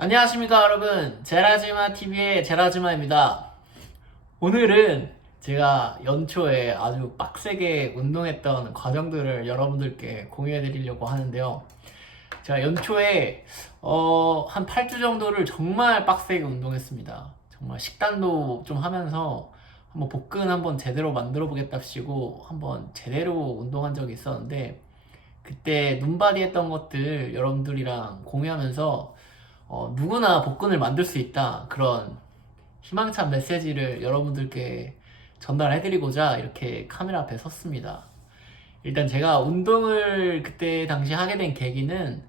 안녕하십니까 여러분, 제라지마TV의 제라지마입니다. 오늘은 제가 연초에 아주 빡세게 운동했던 과정들을 여러분들께 공유해 드리려고 하는데요. 제가 연초에 한 8주 정도를 정말 빡세게 운동했습니다. 정말 식단도 좀 하면서 한번 복근 한번 제대로 만들어 보겠답시고 한번 제대로 운동한 적이 있었는데, 그때 눈바디 했던 것들 여러분들이랑 공유하면서 누구나 복근을 만들 수 있다, 그런 희망찬 메시지를 여러분들께 전달해드리고자 이렇게 카메라 앞에 섰습니다. 일단 제가 운동을 그때 당시 하게 된 계기는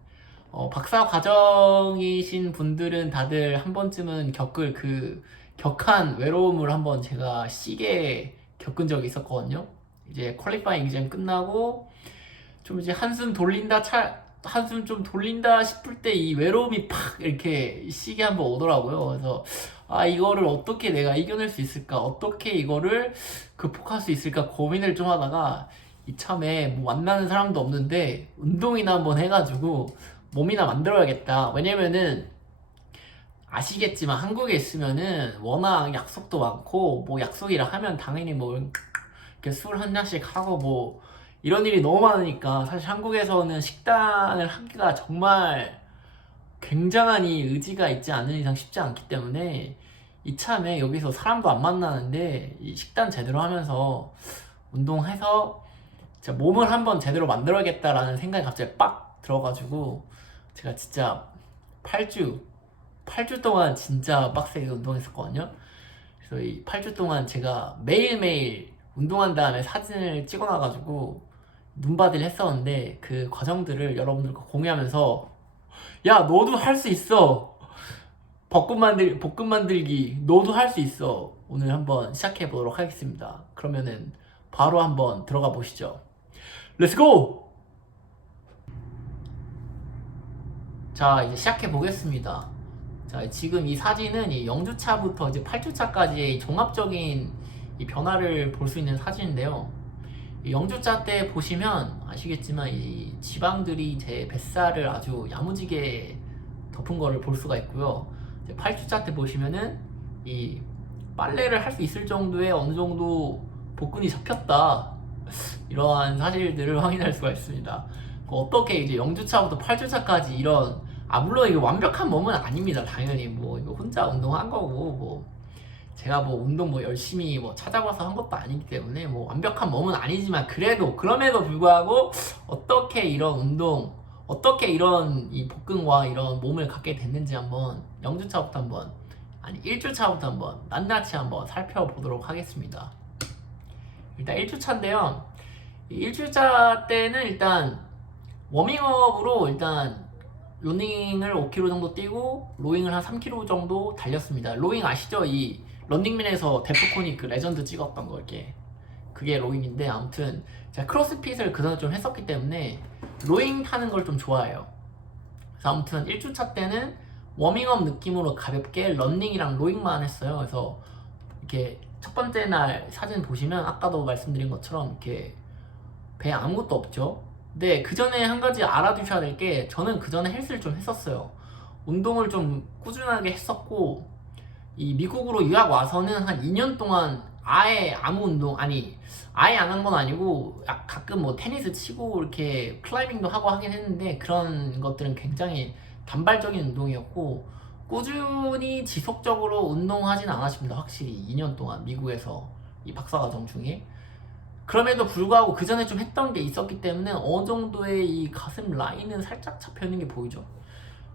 박사 과정이신 분들은 다들 한 번쯤은 겪을 그 격한 외로움을 한번 제가 시게 겪은 적이 있었거든요. 이제 퀄리파잉 exam 끝나고 좀 이제 한숨 좀 돌린다 싶을 때 이 외로움이 팍 이렇게 시계 한번 오더라고요. 그래서 이거를 어떻게 내가 이겨낼 수 있을까, 어떻게 이거를 극복할 수 있을까 고민을 좀 하다가 이참에 뭐 만나는 사람도 없는데 운동이나 한번 해가지고 몸이나 만들어야겠다. 왜냐면은 아시겠지만 한국에 있으면은 워낙 약속도 많고, 뭐 약속이라 하면 당연히 뭐 이렇게 술 한 잔씩 하고 뭐 이런 일이 너무 많으니까, 사실 한국에서는 식단을 하기가 정말 굉장한 이 의지가 있지 않은 이상 쉽지 않기 때문에 이참에 여기서 사람도 안 만나는데 이 식단 제대로 하면서 운동해서 진짜 몸을 한번 제대로 만들어야겠다라는 생각이 갑자기 빡 들어가지고 제가 진짜 8주 8주 동안 진짜 빡세게 운동했었거든요. 그래서 이 8주 동안 제가 매일매일 운동한 다음에 사진을 찍어놔가지고 눈바디를 했었는데, 그 과정들을 여러분들과 공유하면서 야 너도 할 수 있어, 볶음 만들기 너도 할 수 있어, 오늘 한번 시작해 보도록 하겠습니다. 그러면은 바로 한번 들어가 보시죠. 렛츠고! 자, 이제 시작해 보겠습니다. 자, 지금 이 사진은 이 0주차부터 이제 8주차까지의 종합적인 이 변화를 볼 수 있는 사진인데요. 0주차 때 보시면 아시겠지만 이 지방들이 제 뱃살을 아주 야무지게 덮은 거를 볼 수가 있고요. 8주차 때 보시면은 이 빨래를 할 수 있을 정도의 어느 정도 복근이 잡혔다, 이러한 사실들을 확인할 수가 있습니다. 어떻게 이제 0주차부터 8주차까지 이런, 물론 이게 완벽한 몸은 아닙니다. 당연히 뭐 이거 혼자 운동한 거고, 뭐 제가 뭐 운동 뭐 열심히 뭐 찾아봐서 한 것도 아니기 때문에 뭐 완벽한 몸은 아니지만, 그래도 그럼에도 불구하고 어떻게 이런 이 복근과 이런 몸을 갖게 됐는지 한번 0주차부터 한번, 아니 1주차부터 한번 낱낱이 한번 살펴보도록 하겠습니다. 일단 1주차인데요. 1주차 때는 일단 워밍업으로 일단 러닝을 5km 정도 뛰고 로잉을 한 3km 정도 달렸습니다. 로잉 아시죠? 이 런닝맨에서 데프콘이 그 레전드 찍었던 거, 이렇게 그게 로잉인데, 아무튼 제가 크로스핏을 그전에 좀 했었기 때문에 로잉 타는 걸 좀 좋아해요. 그래서 아무튼 1주차 때는 워밍업 느낌으로 가볍게 런닝이랑 로잉만 했어요. 그래서 이렇게 첫 번째 날 사진 보시면 아까도 말씀드린 것처럼 이렇게 배에 아무것도 없죠. 근데 그 전에 한 가지 알아두셔야 될 게, 저는 그 전에 헬스를 좀 했었어요. 운동을 좀 꾸준하게 했었고, 이 미국으로 유학 와서는 한 2년 동안 아예 아무 운동, 아예 안 한 건 아니고 가끔 뭐 테니스 치고 이렇게 클라이밍도 하고 하긴 했는데, 그런 것들은 굉장히 단발적인 운동이었고 꾸준히 지속적으로 운동하진 않았습니다. 확실히 2년 동안 미국에서 이 박사과정 중에. 그럼에도 불구하고 그 전에 좀 했던 게 있었기 때문에 어느 정도의 이 가슴 라인은 살짝 잡혀 있는 게 보이죠.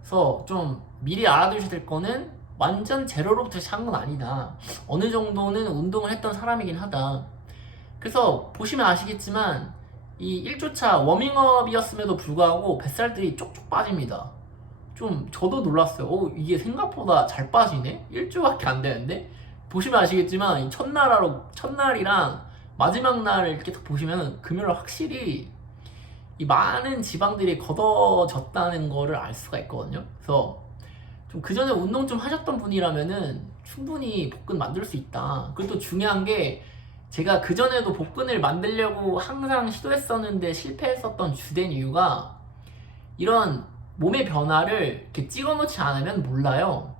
그래서 좀 미리 알아두셔야 될 거는, 완전 제로로부터 시작한 건 아니다, 어느 정도는 운동을 했던 사람이긴 하다. 그래서 보시면 아시겠지만 이 1주차 워밍업이었음에도 불구하고 뱃살들이 쪽쪽 빠집니다. 좀 저도 놀랐어요. 이게 생각보다 잘 빠지네? 1주밖에 안 되는데? 보시면 아시겠지만 이 첫날이랑 마지막 날을 이렇게 딱 보시면 금요일 확실히 이 많은 지방들이 걷어졌다는 거를 알 수가 있거든요. 그래서 좀 그전에 운동 좀 하셨던 분이라면은 충분히 복근 만들 수 있다. 그리고 또 중요한 게, 제가 그전에도 복근을 만들려고 항상 시도했었는데 실패했었던 주된 이유가, 이런 몸의 변화를 이렇게 찍어놓지 않으면 몰라요.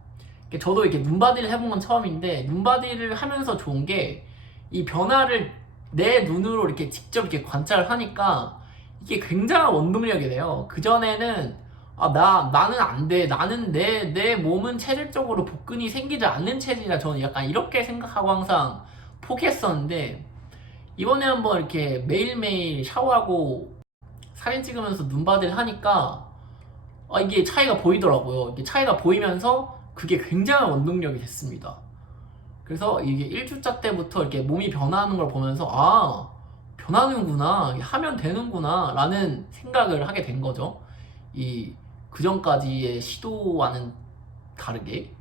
저도 이렇게 눈바디를 해본 건 처음인데, 눈바디를 하면서 좋은 게 이 변화를 내 눈으로 이렇게 직접 이렇게 관찰을 하니까 이게 굉장한 원동력이 돼요. 그전에는 나는 안 돼. 나는 내 몸은 체질적으로 복근이 생기지 않는 체질이라 저는 약간 이렇게 생각하고 항상 포기했었는데, 이번에 한번 이렇게 매일매일 샤워하고 사진 찍으면서 눈바디를 하니까 이게 차이가 보이더라고요. 이게 차이가 보이면서 그게 굉장한 원동력이 됐습니다. 그래서 이게 1주차 때부터 이렇게 몸이 변화하는 걸 보면서 변하는구나, 하면 되는구나 라는 생각을 하게 된 거죠. 그전까지의 시도와는 다르게.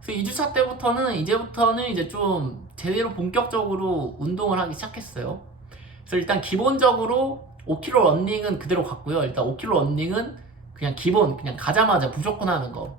그래서 2주차 때부터는 이제 좀 제대로 본격적으로 운동을 하기 시작했어요. 그래서 일단 기본적으로 5km 런닝은 그대로 갔고요. 일단 5km 런닝은 그냥 기본, 그냥 가자마자 무조건 하는 거.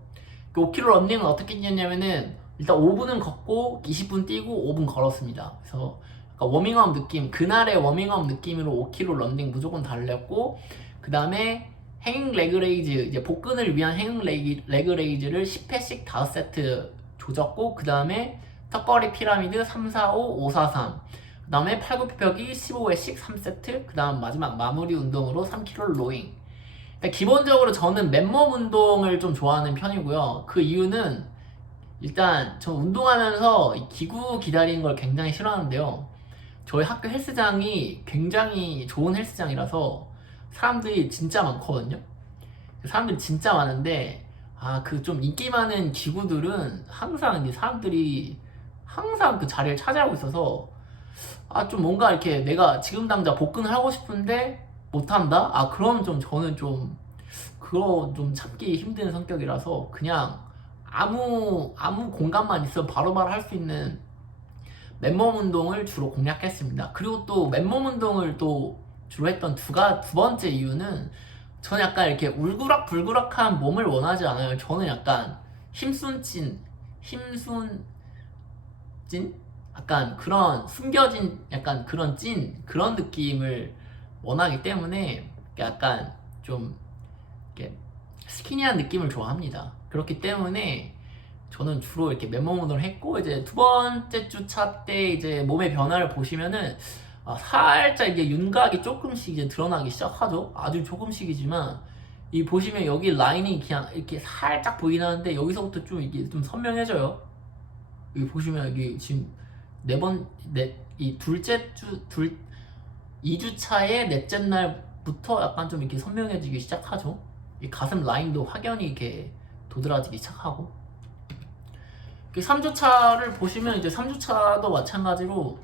5km 런닝은 어떻게 했냐면은 일단 5분은 걷고 20분 뛰고 5분 걸었습니다. 그래서 워밍업 느낌, 그날의 워밍업 느낌으로 5km 런닝 무조건 달렸고, 그 다음에 행잉 레그레이즈, 이제 복근을 위한 행잉 레그레이즈를 10회씩 5세트 조졌고, 그 다음에 턱걸이 피라미드 3, 4, 5, 5, 4, 3, 그 다음에 팔굽혀펴기 15회씩 3세트, 그 다음 마지막 마무리 운동으로 3km 로잉. 기본적으로 저는 맨몸 운동을 좀 좋아하는 편이고요. 그 이유는 일단 저 운동하면서 기구 기다리는 걸 굉장히 싫어하는데요. 저희 학교 헬스장이 굉장히 좋은 헬스장이라서 사람들이 진짜 많거든요. 사람들이 진짜 많은데 그 좀 인기 많은 기구들은 항상 이제 사람들이 항상 그 자리를 차지하고 있어서 좀 뭔가 이렇게 내가 지금 당장 복근을 하고 싶은데 못한다? 그럼 좀 저는 좀 그거 좀 참기 힘든 성격이라서 그냥 아무 공간만 있으면 바로바로 할 수 있는 맨몸 운동을 주로 공략했습니다. 그리고 또 맨몸 운동을 또 주로 했던 두 번째 이유는 저는 약간 이렇게 울그락불그락한 몸을 원하지 않아요. 저는 약간 힘순 약간 그런 숨겨진 약간 그런 그런 느낌을 원하기 때문에 약간 좀 이렇게 스키니한 느낌을 좋아합니다. 그렇기 때문에 저는 주로 이렇게 맨몸 운동을 했고, 이제 두 번째 주차 때 이제 몸의 변화를 보시면은 살짝 이게 윤곽이 조금씩 이제 드러나기 시작하죠. 아주 조금씩이지만 이 보시면 여기 라인이 그냥 이렇게 살짝 보이긴 하는데 여기서부터 좀 이게 좀 선명해져요. 여기 보시면 여기 지금 이 둘째 주 2주차의 넷째 날부터 약간 좀 이렇게 선명해지기 시작하죠. 이 가슴 라인도 확연히 이렇게 도드라지기 시작하고, 3주차를 보시면 이제 3주차도 마찬가지로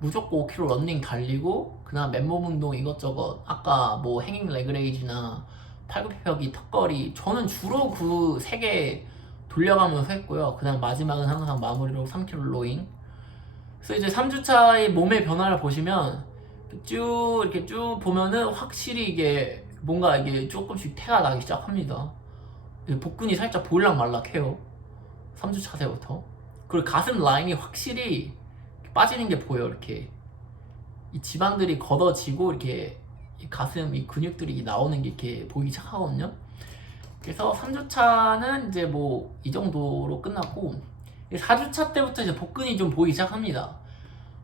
무조건 5km 런닝 달리고, 그 다음 맨몸 운동 이것저것 아까 뭐 행잉 레그레이즈나 팔굽혀펴기, 턱걸이, 저는 주로 그 3개 돌려가면서 했고요. 그 다음 마지막은 항상 마무리로 3km 로잉. 그래서 이제 3주차의 몸의 변화를 보시면 이렇게 쭉 보면은 확실히 이게 뭔가 이게 조금씩 태가 나기 시작합니다. 복근이 살짝 보일락말락해요. 3주차 때부터. 그리고 가슴 라인이 확실히 빠지는 게 보여요. 이렇게 이 지방들이 걷어지고 이렇게 이 가슴 이 근육들이 나오는 게 이렇게 보이기 시작하거든요. 그래서 3주차는 이제 뭐 이 정도로 끝났고, 4주차 때부터 이제 복근이 좀 보이기 시작합니다.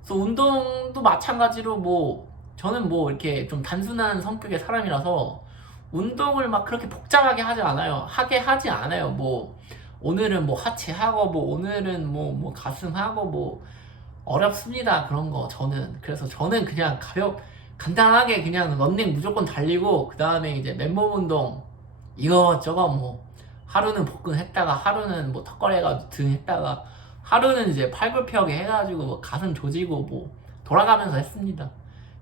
그래서 운동도 마찬가지로 뭐 저는 뭐 이렇게 좀 단순한 성격의 사람이라서 운동을 막 그렇게 복잡하게 하지 않아요. 뭐 오늘은 뭐 하체 하고 뭐 오늘은 뭐 가슴 하고 뭐 어렵습니다. 그런 거 그래서 저는 그냥 간단하게 그냥 런닝 무조건 달리고, 그 다음에 이제 맨몸 운동 이것저것 뭐 하루는 복근 했다가 하루는 뭐 턱걸이 해가지고 등 했다가 하루는 이제 팔굽혀펴기 해가지고 뭐 가슴 조지고 뭐 돌아가면서 했습니다.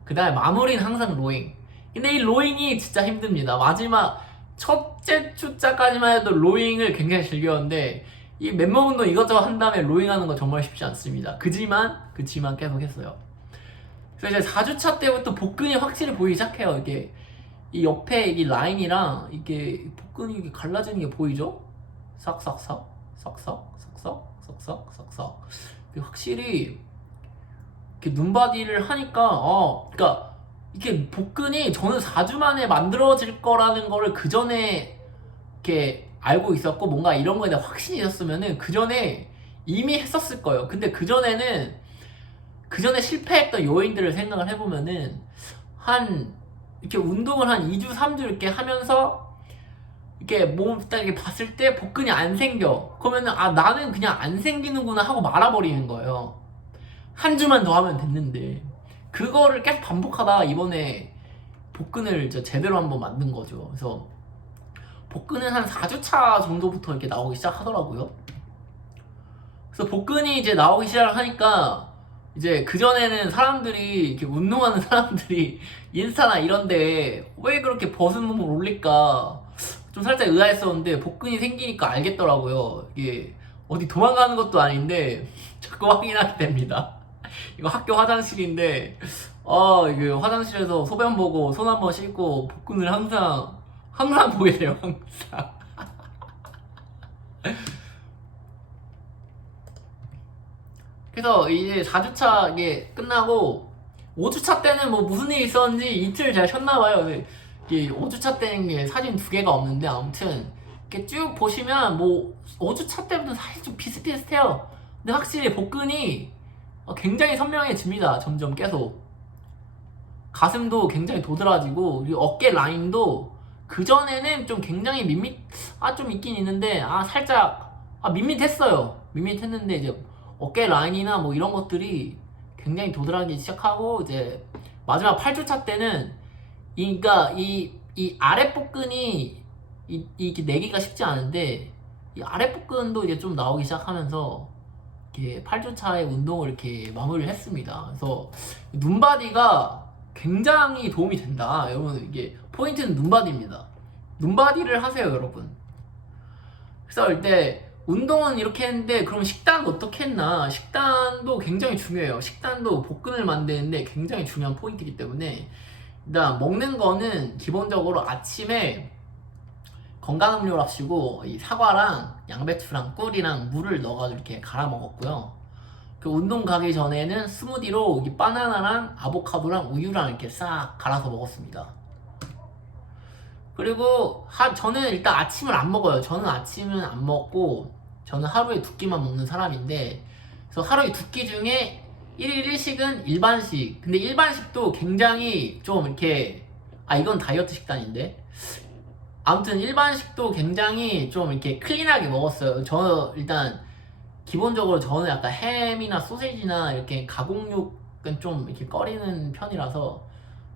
그 다음에 마무리는 항상 로잉. 근데 이 로잉이 진짜 힘듭니다. 마지막 첫째 주자까지만 해도 로잉을 굉장히 즐겼는데 이 맨몸 운동 이것저것 한 다음에 로잉하는 거 정말 쉽지 않습니다. 그지만 계속 했어요. 그래서 이제 4주차 때부터 복근이 확실히 보이기 시작해요. 이게 이 옆에 이 라인이랑 이게 복근이 이렇게 갈라지는 게 보이죠? 싹싹싹 확실히 이렇게 눈바디를 하니까 그러니까 이게 복근이 저는 4주 만에 만들어질 거라는 거를 그 전에 이렇게 알고 있었고 뭔가 이런 거에 대한 확신이 있었으면은 그 전에 이미 했었을 거예요. 근데 그 전에 실패했던 요인들을 생각을 해보면은 이렇게 운동을 한 2주, 3주 이렇게 하면서 이렇게 몸 딱 이렇게 봤을 때 복근이 안 생겨. 그러면은 나는 그냥 안 생기는구나 하고 말아버리는 거예요. 한 주만 더 하면 됐는데 그거를 계속 반복하다가 이번에 복근을 제대로 한번 만든 거죠. 그래서 복근은 한 4주차 정도부터 이렇게 나오기 시작하더라고요. 그래서 복근이 이제 나오기 시작하니까 이제 그전에는 사람들이 이렇게 운동하는 사람들이 인스타나 이런데 왜 그렇게 벗은 몸을 올릴까 좀 살짝 의아했었는데 복근이 생기니까 알겠더라고요. 이게 어디 도망가는 것도 아닌데 자꾸 확인하게 됩니다. 이거 학교 화장실인데 이게 화장실에서 소변 보고 손 한번 씻고 복근을 항상 보게 돼요. 항상. 그래서 이제 4주차 이게 끝나고 5주차 때는 뭐 무슨 일이 있었는지 이틀 잘 쉬었나봐요. 이게 5주차 때는 게 사진 2개가 없는데 아무튼 이렇게 쭉 보시면 뭐 5주차 때부터 사실 좀 비슷비슷해요. 근데 확실히 복근이 굉장히 선명해집니다. 점점 계속. 가슴도 굉장히 도드라지고 그리고 어깨 라인도 그전에는 좀 굉장히 좀 있긴 있는데 살짝 밋밋했어요. 밋밋했는데 이제 어깨 라인이나 뭐 이런 것들이 굉장히 도드라지기 시작하고 이제 마지막 8주차 때는 그러니까 이 아랫복근이 이렇게 내기가 쉽지 않은데 이 아랫복근도 이제 좀 나오기 시작하면서 이렇게 8주차의 운동을 이렇게 마무리를 했습니다. 그래서 눈바디가 굉장히 도움이 된다. 여러분 이게 포인트는 눈바디입니다. 눈바디를 하세요, 여러분. 그래서 이때 운동은 이렇게 했는데 그럼 식단은 어떻게 했나? 식단도 굉장히 중요해요. 식단도 복근을 만드는데 굉장히 중요한 포인트이기 때문에 일단 먹는 거는 기본적으로 아침에 건강음료랍시고 이 사과랑 양배추랑 꿀이랑 물을 넣어가지고 이렇게 갈아 먹었고요. 그 운동 가기 전에는 스무디로 이 바나나랑 아보카도랑 우유랑 이렇게 싹 갈아서 먹었습니다. 그리고 저는 일단 아침을 안 먹어요. 저는 아침은 안 먹고 저는 하루에 2끼만 먹는 사람인데 그래서 하루에 2끼 중에 1일 1식은 일반식. 근데 일반식도 굉장히 좀 이렇게 이건 다이어트 식단인데 아무튼 일반식도 굉장히 좀 이렇게 클린하게 먹었어요. 저 일단 기본적으로 저는 약간 햄이나 소세지나 이렇게 가공육은 좀 이렇게 꺼리는 편이라서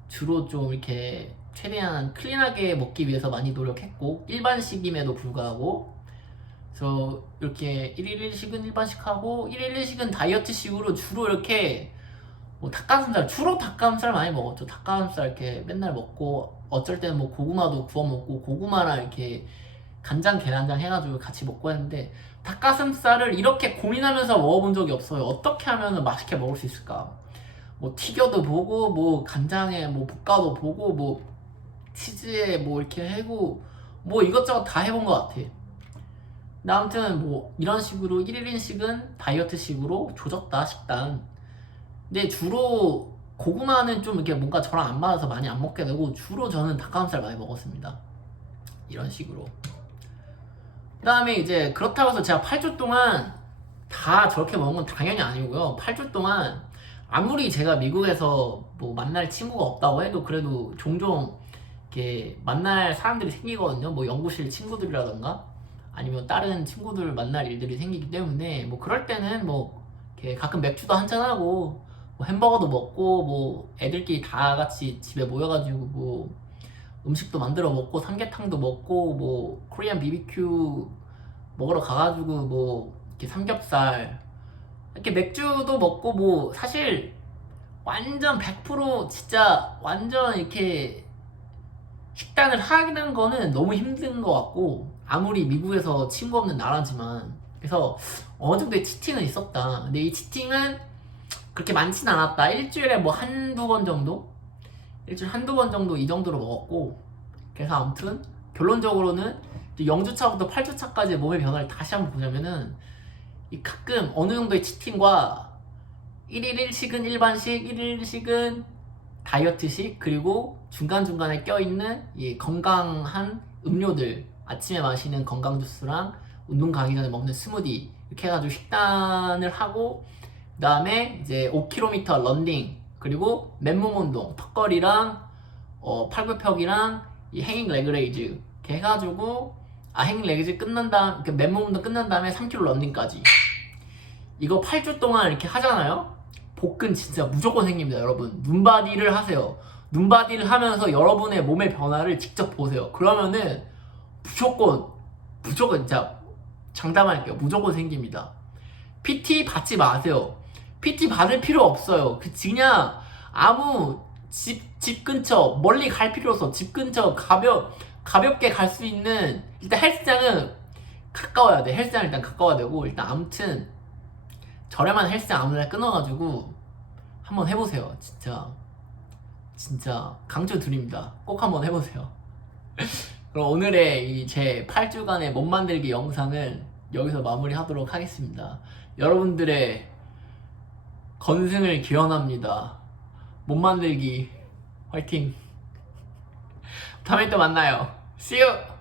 주로 좀 이렇게 최대한 클린하게 먹기 위해서 많이 노력했고 일반식임에도 불구하고 그래서 이렇게 1일 1식은 일반식하고 1일 1식은 다이어트식으로 주로 이렇게 뭐 주로 닭가슴살 많이 먹었죠. 닭가슴살 이렇게 맨날 먹고 어쩔 때는 뭐 고구마도 구워 먹고 고구마랑 이렇게 간장 계란장 해가지고 같이 먹고 했는데 닭가슴살을 이렇게 고민하면서 먹어본 적이 없어요. 어떻게 하면 맛있게 먹을 수 있을까? 뭐 튀겨도 보고 뭐 간장에 뭐 볶아도 보고 뭐 치즈에 뭐 이렇게 해고 뭐 이것저것 다 해본 것 같아. 근데 아무튼 뭐 이런 식으로 1일 1식은 다이어트식으로 조졌다 식단. 근데 주로 고구마는 좀 이렇게 뭔가 저랑 안 맞아서 많이 안 먹게 되고 주로 저는 닭가슴살 많이 먹었습니다. 이런 식으로. 그 다음에 이제 그렇다고 해서 제가 8주 동안 다 저렇게 먹은 건 당연히 아니고요. 8주 동안 아무리 제가 미국에서 뭐 만날 친구가 없다고 해도 그래도 종종 이렇게 만날 사람들이 생기거든요. 뭐 연구실 친구들이라던가 아니면 다른 친구들 만날 일들이 생기기 때문에 뭐 그럴 때는 뭐 이렇게 가끔 맥주도 한잔하고 뭐 햄버거도 먹고 뭐 애들끼리 다 같이 집에 모여가지고 뭐 음식도 만들어 먹고 삼계탕도 먹고 뭐 코리안 BBQ 먹으러 가가지고 뭐 이렇게 삼겹살 이렇게 맥주도 먹고 뭐 사실 완전 100% 진짜 완전 이렇게 식단을 하는 거는 너무 힘든 것 같고 아무리 미국에서 친구 없는 나라지만 그래서 어느 정도의 치팅은 있었다. 근데 이 치팅은 그렇게 많진 않았다. 일주일에 뭐 한두 번 정도? 일주일에 한두 번 정도 이 정도로 먹었고 그래서 아무튼 결론적으로는 0주차부터 8주차까지 몸의 변화를 다시 한번 보자면은 이 가끔 어느 정도의 치팅과 1일 1식은 일반식, 1일 1식은 다이어트식 그리고 중간중간에 껴있는 이 건강한 음료들 아침에 마시는 건강 주스랑 운동 가기 전에 먹는 스무디 이렇게 해가지고 식단을 하고, 그 다음에 이제 5km 런닝, 그리고 맨몸 운동, 턱걸이랑 팔굽혀펴기랑 이 행잉 레그레이즈 이렇게 해가지고, 행잉 레그레이즈 끝난 다음, 맨몸 운동 끝난 다음에 3km 런닝까지, 이거 8주 동안 이렇게 하잖아요. 복근 진짜 무조건 생깁니다. 여러분, 눈바디를 하세요. 눈바디를 하면서 여러분의 몸의 변화를 직접 보세요. 그러면은 무조건 진짜 장담할게요. 무조건 생깁니다. PT 받지 마세요. PT 받을 필요 없어요. 그냥 아무 집 근처, 멀리 갈 필요 없어. 집 근처 가볍게 갈 수 있는, 일단 헬스장은 가까워야 돼. 헬스장 일단 가까워야 되고, 일단 아무튼 저렴한 헬스장 아무나 끊어가지고 한번 해보세요. 진짜 강추드립니다. 꼭 한번 해보세요. 그럼 오늘의 이 제 8주간의 몸 만들기 영상은 여기서 마무리하도록 하겠습니다. 여러분들의 건승을 기원합니다. 몸 만들기 화이팅! 다음에 또 만나요. See you!